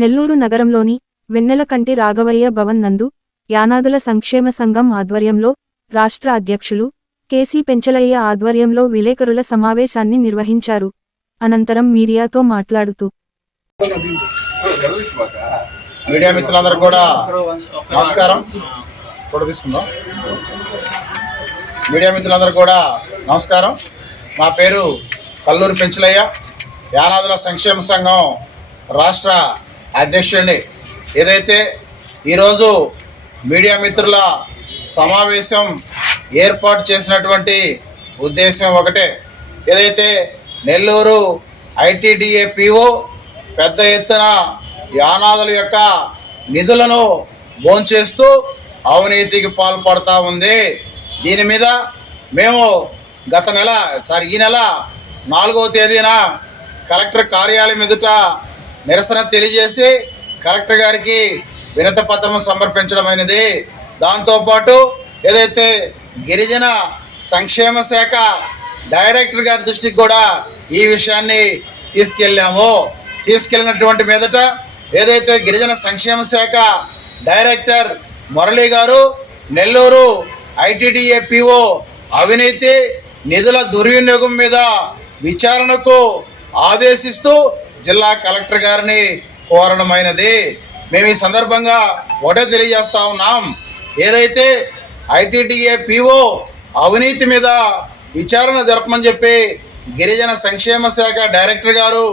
నెల్లూరు నగరంలోని వెన్నెలకంటి రాఘవయ్య భవన్ నందు యానాదుల సంక్షేమ సంఘం ఆధ్వర్యంలో రాష్ట్ర అధ్యక్షులు కేసీ పెంచలయ్య ఆధ్వర్యంలో విలేకరుల సమావేశాన్ని నిర్వహించారు. అనంతరం మీడియాతో మాట్లాడుతూ మీడియా మిత్రులందరూ కూడా నమస్కారం. ఫోటో తీసుకుందాం. మీడియా మిత్రులందరూ కూడా నమస్కారం. నా పేరు కల్లూరు పెంచలయ్య. యానాదుల సంక్షేమ సంఘం రాష్ట్ర అధ్యక్షుడిని. ఏదైతే ఈరోజు మీడియా మిత్రుల సమావేశం ఏర్పాటు చేసినటువంటి ఉద్దేశం ఒకటే. ఏదైతే నెల్లూరు ఐటీడీఏ పిఓ పెద్ద ఎత్తున యానాదుల యొక్క నిధులను భోంచేస్తూ అవినీతికి పాల్పడతా ఉంది. దీని మీద మేము గత నెల సారీ ఈ నెల నాలుగవ తేదీన కలెక్టర్ కార్యాలయం ఎదుట నిరసన తెలియజేసి కలెక్టర్ గారికి వినత పత్రం సమర్పించడం దాంతోపాటు ఏదైతే గిరిజన సంక్షేమ శాఖ డైరెక్టర్ గారి దృష్టికి కూడా ఈ విషయాన్ని తీసుకెళ్ళాము. తీసుకెళ్ళినటువంటి మీదట ఏదైతే గిరిజన సంక్షేమ శాఖ డైరెక్టర్ మురళీ గారు నెల్లూరు ఐటీడీఏ పిఓ అవినీతి నిధుల దుర్వినియోగం మీద విచారణకు ఆదేశిస్తూ జిల్లా కలెక్టర్ గారిని కోరడమైనది. మేము ఈ సందర్భంగా ఒకటే తెలియజేస్తా ఉన్నాం. ఏదైతే ఐటీడీఏ పిఓ అవినీతి మీద విచారణ జరపమని చెప్పి గిరిజన సంక్షేమ శాఖ డైరెక్టర్ గారు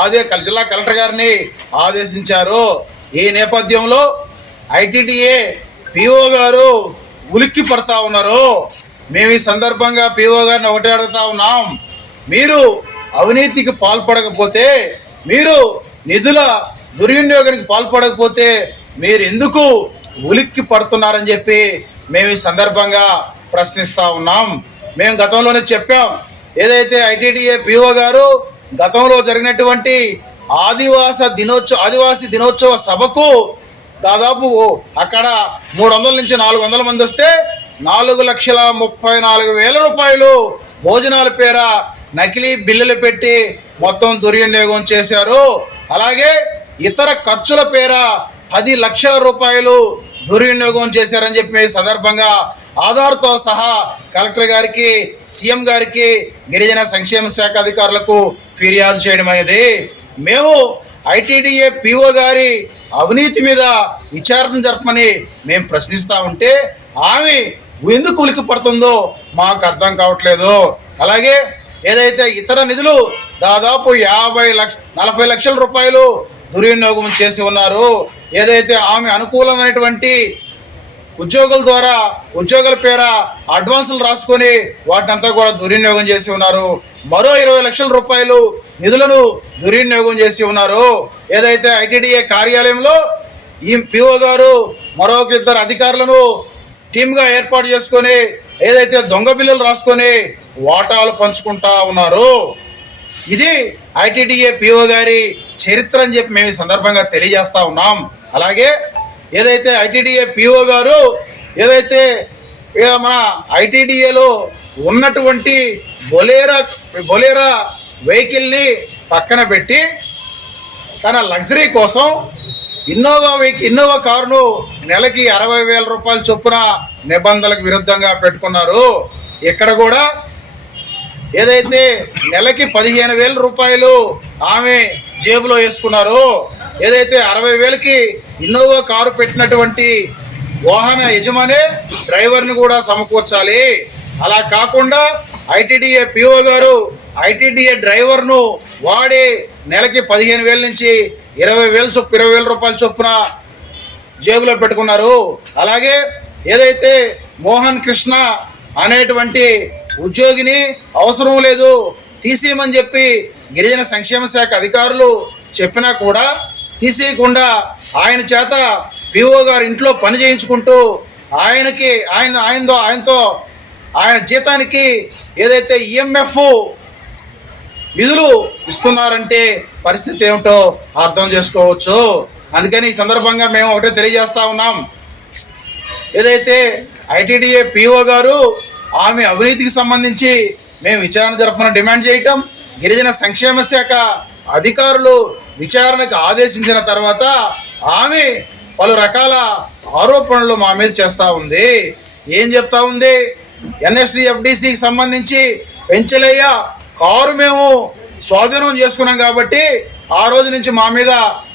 ఆదే జిల్లా కలెక్టర్ గారిని ఆదేశించారు. ఈ నేపథ్యంలో ఐటీడీఏ పిఓ గారు ఉలిక్కి పడతా ఉన్నారు. మేము ఈ సందర్భంగా పిఓ గారిని ఒకటే అడుగుతా ఉన్నాం. మీరు అవినీతికి పాల్పడకపోతే మీరు నిధుల దుర్వినియోగానికి పాల్పడకపోతే మీరు ఎందుకు ఉలిక్కి పడుతున్నారని చెప్పి మేము ఈ సందర్భంగా ప్రశ్నిస్తూ ఉన్నాం. మేము గతంలోనే చెప్పాం. ఏదైతే ఐటీడీఏ పిఓ గారు గతంలో జరిగినటువంటి ఆదివాస దినోత్సవ ఆదివాసీ దినోత్సవ సభకు దాదాపు అక్కడ మూడు వందల నుంచి నాలుగు వందల మంది వస్తే నాలుగు లక్షల ముప్పై నాలుగు వేల రూపాయలు భోజనాల పేర నకిలీ బిల్లులు పెట్టి మొత్తం దుర్వినియోగం చేశారు. అలాగే ఇతర ఖర్చుల పేర పది లక్షల రూపాయలు దుర్వినియోగం చేశారని చెప్పి సందర్భంగా ఆధార్తో సహా కలెక్టర్ గారికి సీఎం గారికి గిరిజన సంక్షేమ శాఖ అధికారులకు ఫిర్యాదు చేయడం అనేది. మేము ఐటీడీఏ పిఓ గారి అవినీతి మీద విచారణ జరపమని మేము ప్రశ్నిస్తూ ఉంటే ఆమె ఎందుకు ఉలికి పడుతుందో మాకు అర్థం కావట్లేదు. అలాగే ఏదైతే ఇతర నిధులు దాదాపు యాభై లక్ష నలభై లక్షల రూపాయలు దుర్వినియోగం చేసి ఉన్నారు. ఏదైతే ఆమె అనుకూలమైనటువంటి ఉద్యోగుల ద్వారా ఉద్యోగుల పేర అడ్వాన్సులు రాసుకొని వాటినంతా కూడా దుర్వినియోగం చేసి ఉన్నారు. మరో ఇరవై లక్షల రూపాయలు నిధులను దుర్వినియోగం చేసి ఉన్నారు. ఏదైతే ఐటీడీఏ కార్యాలయంలో ఈ పిఓ గారు మరొక ఇద్దరు అధికారులను టీమ్గా ఏర్పాటు చేసుకొని ఏదైతే దొంగ బిల్లులు రాసుకొని వాటాలు పంచుకుంటా ఉన్నారు ఇది ఐటీడీఏ పిఓ గారి చరిత్ర అని చెప్పి మేము ఈ సందర్భంగా తెలియజేస్తా ఉన్నాం. అలాగే ఏదైతే ఐటీడీఏ పిఓ గారు ఏదైతే మన ఐటీడీఏలో ఉన్నటువంటి బొలేరా బొలేరా వెహికల్ని పక్కన పెట్టి తన లగ్జరీ కోసం ఇన్నోవా ఇన్నోవా కారును నెలకి అరవై వేల రూపాయల చొప్పున నిబంధనలకు విరుద్ధంగా పెట్టుకున్నారు. ఇక్కడ కూడా ఏదైతే నెలకి పదిహేను వేల రూపాయలు ఆమె జేబులో వేసుకున్నారు ఏదైతే అరవై వేలకి ఇన్నోవా కారు పెట్టినటువంటి వాహన యజమానే డ్రైవర్ని కూడా సమకూర్చాలి. అలా కాకుండా ఐటీడీఏ పిఓ గారు ఐటీడీఏ డ్రైవర్ను వాడి నెలకి పదిహేను వేల నుంచి ఇరవై వేల చొప్పు ఇరవై వేల రూపాయల చొప్పున జేబులో పెట్టుకున్నారు. అలాగే ఏదైతే మోహన్ కృష్ణ అనేటువంటి ఉద్యోగిని అవసరం లేదు తీసేయమని చెప్పి గిరిజన సంక్షేమ శాఖ అధికారులు చెప్పినా కూడా తీసేయకుండా ఆయన చేత పిఓ గారు ఇంట్లో పని చేయించుకుంటూ ఆయనకి ఆయన ఆయనతో ఆయనతో ఆయన జీతానికి ఏదైతే ఈఎంఎఫ్ నిధులు ఇస్తున్నారంటే పరిస్థితి ఏమిటో అర్థం చేసుకోవచ్చు. అందుకని ఈ సందర్భంగా మేము ఒకటే తెలియజేస్తా ఉన్నాం. ఏదైతే ఐటీడీఏ పిఓ గారు ఆమె అవినీతికి సంబంధించి మేము విచారణ జరపమని డిమాండ్ చేయటం గిరిజన సంక్షేమ శాఖ అధికారులు విచారణకు ఆదేశించిన తర్వాత ఆమె పలు రకాల ఆరోపణలు మా మీద చేస్తూ ఉంది. ఏం చెప్తా ఉంది? ఎన్ఎస్డి ఎఫ్డిసికి సంబంధించి పెంచలయ్య కారు మేము స్వాధీనం చేసుకున్నాం కాబట్టి ఆ రోజు నుంచి మా మీద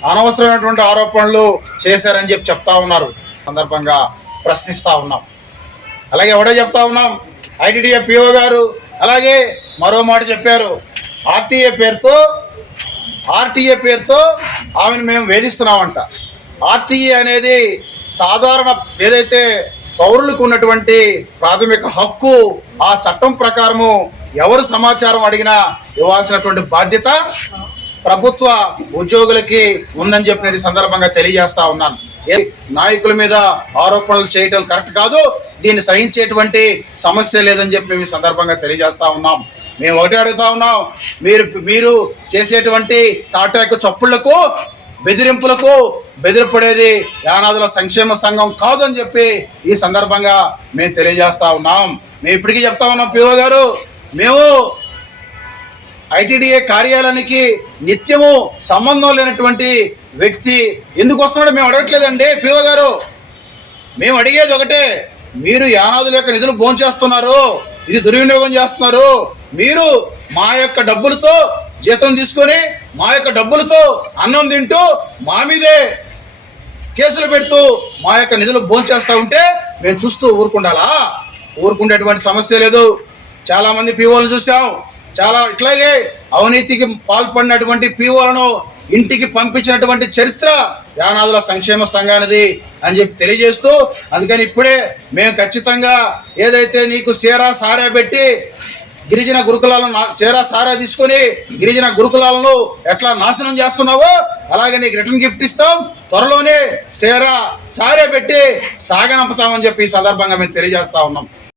అనవసరమైనటువంటి ఆరోపణలు చేశారని చెప్పి చెప్తా ఉన్నారు. సందర్భంగా ప్రశ్నిస్తా ఉన్నాం. అలాగే ఎవడో చెప్తా ఉన్నాం. ఐటీడీఏ పిఓ గారు అలాగే మరో మాట చెప్పారు. ఆర్టీఏ పేరుతో ఆర్టీఏ పేరుతో ఆమెను మేము వేధిస్తున్నామంట. ఆర్టీఏ అనేది సాధారణ ఏదైతే పౌరులకు ఉన్నటువంటి ప్రాథమిక హక్కు ఆ చట్టం ప్రకారము ఎవరు సమాచారం అడిగినా ఇవ్వాల్సినటువంటి బాధ్యత ప్రభుత్వ ఉద్యోగులకి ఉందని చెప్పిన సందర్భంగా తెలియజేస్తా ఉన్నాను. ఏ నాయకుల మీద ఆరోపణలు చేయటం కరెక్ట్ కాదు దీన్ని సహించేటువంటి సమస్య లేదని చెప్పి మేము ఈ సందర్భంగా తెలియజేస్తా ఉన్నాం. మేము ఒకటే అడుగుతా ఉన్నాం మీరు మీరు చేసేటువంటి తాటాకు చప్పుళ్ళకు బెదిరింపులకు బెదిరిపడేది యానాదుల సంక్షేమ సంఘం కాదు అని చెప్పి ఈ సందర్భంగా మేము తెలియజేస్తా ఉన్నాం. మేము ఇప్పటికీ చెప్తా ఉన్నాం పిఓ గారు మేము ఐటీడీఏ కార్యాలయానికి నిత్యము సంబంధం లేనటువంటి వ్యక్తి ఎందుకు వస్తున్నాడో మేము అడగట్లేదండి. పిఓ గారు మేము అడిగేది ఒకటే మీరు యానాదుల యొక్క నిధులు భోంచేస్తున్నారు ఇది దుర్వినియోగం చేస్తున్నారు మీరు మా యొక్క డబ్బులతో జీతం తీసుకొని మా యొక్క డబ్బులతో అన్నం తింటూ మా మీదే కేసులు పెడుతూ మా యొక్క నిధులు భోంచేస్తూ ఉంటే మేము చూస్తూ ఊరుకుండాలా? ఊరుకుండేటువంటి సమస్య లేదు. చాలా మంది పీఓలను చూసాం చాలా ఇట్లాగే అవినీతికి పాల్పడినటువంటి పీఓలను ఇంటికి పంపించినటువంటి చరిత్ర యానాదుల సంక్షేమ సంఘానిది అని చెప్పి తెలియజేస్తూ అందుకని ఇప్పుడే మేము ఖచ్చితంగా ఏదైతే నీకు సేరా సారా పెట్టి గిరిజన గురుకులాలను సేరా సారా తీసుకొని గిరిజన గురుకులాలను ఎట్లా నాశనం చేస్తున్నావో అలాగే నీకు రిటర్న్ గిఫ్ట్ ఇస్తాం. త్వరలోనే సేరా సారే పెట్టి సాగనంపుతామని చెప్పి ఈ సందర్భంగా మేము తెలియజేస్తా ఉన్నాం.